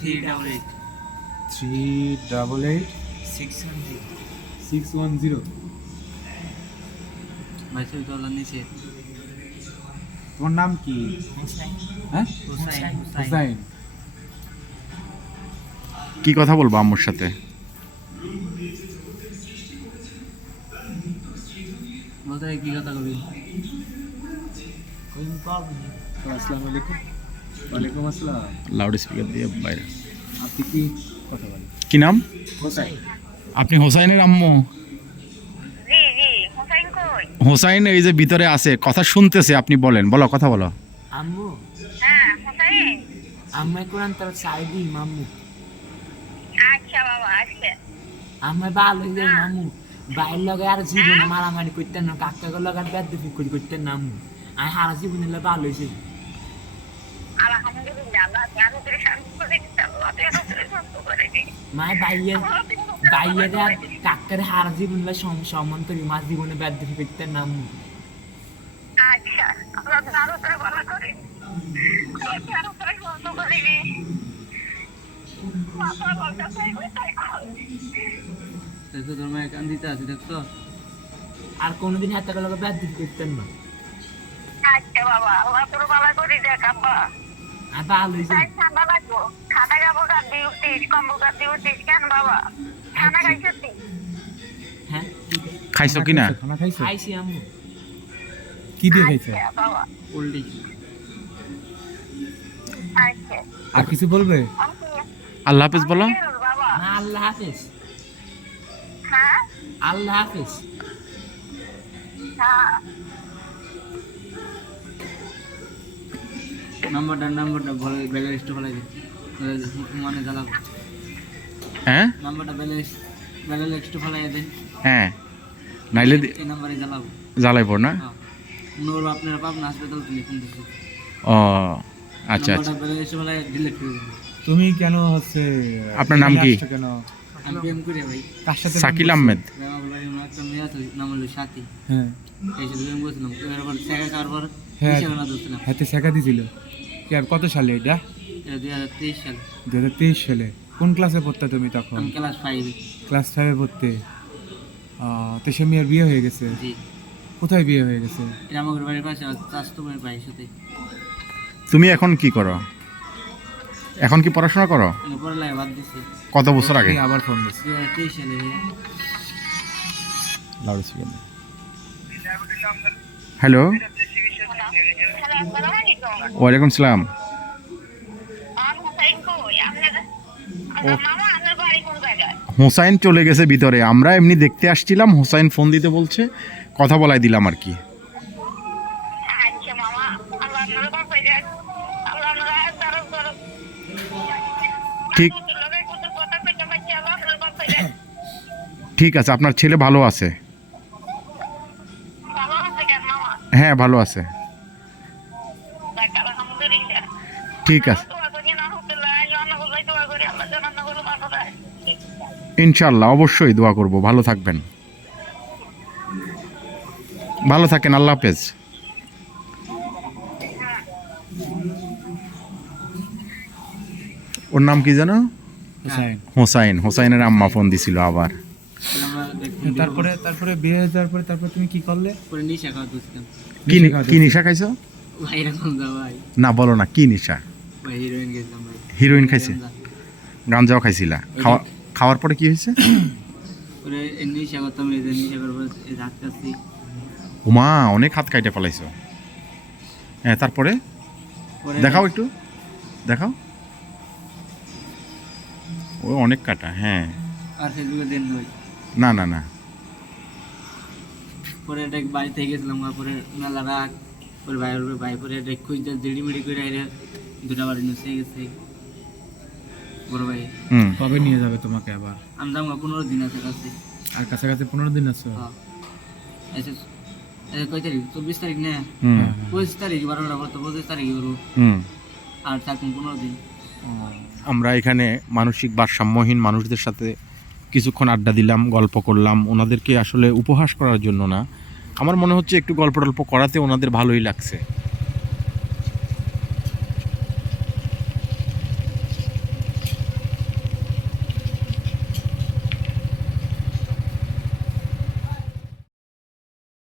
388 388 610 610। ভাই ছবি তোলার নিচে তোমার নাম কি? হুসাইন হ্যাঁ, হুসাইন হুসাইন। কি কথা বলবো আম্মুর সাথে? বলতে কি কথা কবি কই কল আসসালামু আলাইকুম। ওয়ালাইকুম আসসালাম। লাউড স্পিকার দিয়ে বাইরে। আপনি কি কথা বলেন? কি নাম? হুসাইন। আপনি হোসাইনের আম্মু? জি জি হোসাইন কই? হোসাইন এই যে ভিতরে আছে, কথা শুনতেছে, আপনি বলেন, বলো, কথা বলো। আম্মু হ্যাঁ হোসাইন। আম্মা কোরআন তার সাইদি মাম্মু আচ্ছা বাবা আচ্ছা। আম্মা ভালো হয়ে যায় মামু বাইর লগে আর জীবনে মারামারি করতেন না, কাকাকে লগে আর বেদ ফিকুরি করতেন না আম্মু। আমি হারা জীবনে ভালো হয়েছে। আলহামদুলিল্লাহ আল্লাহ আরো করে শান্তি করে দিতে, আল্লাহ আরো করে শান্ত করে দিতে। মায়ের বাইরে আর কাকারে হারা জীবনে সম্মান করি, মা জীবনে বেদ করতেন না আম্মু। আচ্ছা আল্লাহ আরো করে ভালো করে, আল্লাহ আরো করে শান্ত করে দিতে। মাথা লজ্জা পাইবে তাই কর। দেখো তোর মায়ের কান দিতে আছে, দেখছো? আর কোনোদিন হাতে লগে বেদ করতেন না। আচ্ছা বাবা আল্লাহ তোর ভালো করে দেখ আব্বা। আর ভালো হয়েছে। তাই ঠান্ডা লাগবো, ঠান্ডা খাবো কার দিয়ে উঠতিস, কম্বল কার দিয়ে উঠতিস কেন বাবা? ঠান্ডা খাইছিস তুই? হ্যাঁ খাইছো কি না? খানা খাইছো? খাইছি আম্মু। কি দিয়ে খাইছো? আচ্ছা বাবা ওল্ডি আচ্ছা। আর কিছু বলবে? আল্লাহ হাফেজ বলো। বাবা মা আল্লাহ হাফেজ। হ্যাঁ আল্লাহ হাফেজ। হ্যাঁ নাম্বারটা বলে ব্যালেন্সটা বলে দিই, মানে জ্বালাবো। হ্যাঁ নাম্বারটা ব্যালেন্সটা ফেলাই দেন। হ্যাঁ, নাইলে এই নাম্বারে জ্বালাবো। জ্বালাইব না। হ্যাঁ মনে করবো আপনারা পাবেন হাসপাতাল তুমি ফোন দিচ্ছি। ও আচ্ছা আচ্ছা। নাম্বারটা ব্যালেন্সটা ফেলাই ডিলিট করে দেবেন। তুমি কেন হচ্ছে আপনার নাম কি? আসছো কেন? আমি প্রেম করি ভাই। কার সাথে? শাকিল আহমেদ। আমার বাড়ির একটা মেয়ে আছে, নাম হলো সাথী। হ্যাঁ এই সাথে প্রেম করছিলাম, এবার শেখা খাওয়ার পর হ্যাঁ। বিশাখানা ধরছিলাম। হাতে শেখা দিছিল। কি আর কত সালে এটা? এটা 2023 সাল। 2023 সালে। কোন ক্লাসে পড়তে তুমি তখন? আমি ক্লাস 5। ক্লাস 5-এ পড়তে। তো সে মেয়ের বিয়ে হয়ে গেছে? জি কোথায় বিয়ে হয়ে গেছে? এটা আমাদের বাড়ির পাশে চাষতো মেয়ের ভাইয়ের সাথে। তুমি এখন কি করো? এখন কি পড়াশোনা করো? এনে পড়ালেখা বাদ দিছি কত বছর আগে? তুমি আবার ফোন দিচ্ছি। 2023 সালে ভাইয়া। Loud speaker. হ্যালো, হ্যালো আসসালামু আলাইকুম। ওয়ালাইকুম সালাম। আমি হোসাইন কই? আপনার মামা আপনার বাড়ি কোন জায়গায়? হোসাইন চলে গেছে ভিতরে, আমরা এমনি দেখতে আসছিলাম, হোসাইন ফোন দিতে বলছে, কথা বলাই দিলাম আর কি। আচ্ছা মামা আল্লাহ আপনার বাসায় যাক, আল্লাহ আপনার আরো করো। ঠিক কথা কইতে পারছি, আল্লাহ আপনার বাসায় যাক। ঠিক আছে, আপনার ছেলে ভালো আছে? ভালো আছে কেন মামা? হ্যাঁ ভালো আছে। যাক আলহামদুলিল্লাহ। ঠিক আছে, দোয়া করি না হতে লাগে, অন্য কোথায় দোয়া করি আল্লাহ যেন না বলে ভালো দেয়। ইনশাল্লাহ অবশ্যই দোয়া করব, ভালো থাকবেন, ভালো থাকেন, আল্লাহ হাফেজ। ওর নাম কি জানো? হোসাইন। হোসাইন। হোসাইনের আম্মা ফোন দিছিল আবার। তাহলে আমরা তারপরে বিয়ে হয়ে যাওয়ার পরে তারপরে তুমি কি করলে? পরে নিশা খাওয়া দিচ্ছিলাম। কি নেশা খাইছো? ভাই এরকম দা ভাই, না বলো না, কি নেশা? ভাই হিরোইন গেছিলাম ভাই। হিরোইন খাইছে? গাঞ্জাও খাইছিলা? খাওয়ার পরে কি হয়েছে? পরে নিশা করতাম, এই যে নিশা করবো এই রাত কাছি। ওমা, অনেক হাত কাইটে ফেলাইছো। হ্যাঁ তারপরে পরে দেখাও একটু, দেখাও। ও অনেক কাটা। হ্যাঁ আর ফেসবুকে দেন ভাই। না না না, পরে এটা বাড়িতে গেছিলাম, পরে মেলা রাগ, পরে ভাই পরে এটা খুঁজতে জেডিমিডি করে আইরে দুটা বাড়ি নসে গেছে বড় ভাই। হুম। কবে নিয়ে যাবে তোমাকে আবার? আমি যাবো 15 দিন আছে কাছে। আর কাছাকাছি 15 দিন আছো? হ্যাঁ এসে কয় তারিখ? 24 তারিখ না? হুম 25 তারিখ 12টা পর তো 25 তারিখ করবো। হুম। আর থাকুন 15 দিন। আমরা এখানে মানসিক ভারসাম্যহীন মানুষদের সাথে কিছুক্ষণ আড্ডা দিলাম, গল্প করলাম, ওনাদেরকে আসলে উপহাস করার জন্য না, আমার মনে হচ্ছে একটু গল্প টল্প করাতে ওনাদের ভালোই লাগছে।